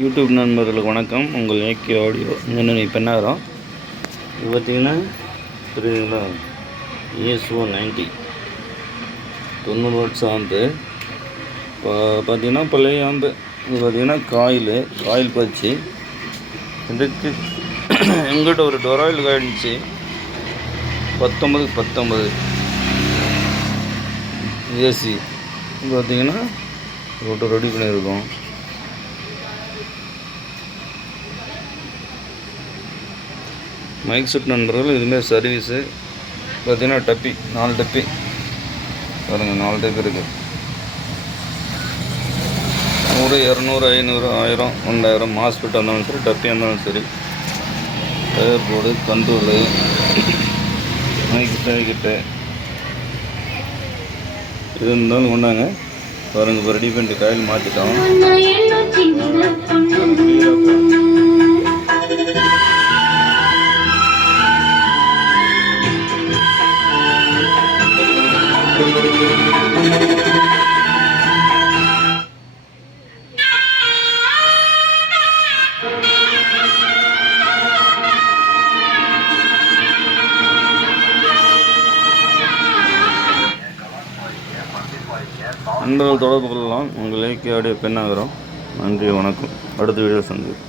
YouTube நண்பர்களுக்கு வணக்கம். உங்கள் ஏகே ஆடியோ இன்னொன்று இப்போ என்ன ஆகிறோம் இது பார்த்திங்கன்னா புரியுதுங்களா, ES190 90 வாட்ஸ் ஆம்பு. இப்போ பார்த்திங்கன்னா பழைய ஆம்பு. இது பார்த்திங்கன்னா காயில் போச்சு. இதுக்கு எங்கிட்ட ஒரு டொராயில் காயிடுச்சு 19 ஏசி பார்த்திங்கன்னா ரோட்டை ரெடி பண்ணியிருக்கோம். மைக் செட் நண்பர்கள், இதுமாரி சர்வீஸு பார்த்திங்கன்னா டப்பி 4 டப்பி பாருங்கள், 4 டப்பி இருக்குது. 100, 200, 500, 1000, 2000 மாஸ்பெட் இருந்தாலும் சரி, டப்பி இருந்தாலும் சரி, tyre board, control, mic packet இது இருந்தாலும் கொண்டாங்க. பாருங்கள், இப்போ ரெடி பண்ணிட்டு காயில் மாற்றிட்டோம். நண்பர்கள் தொடர்பு கொள்ளலாம். உங்கள் ஏகே ஆடியோ பெண்ணாகிறோம். நன்றி, வணக்கம். அடுத்த வீடியோ சந்திப்போம்.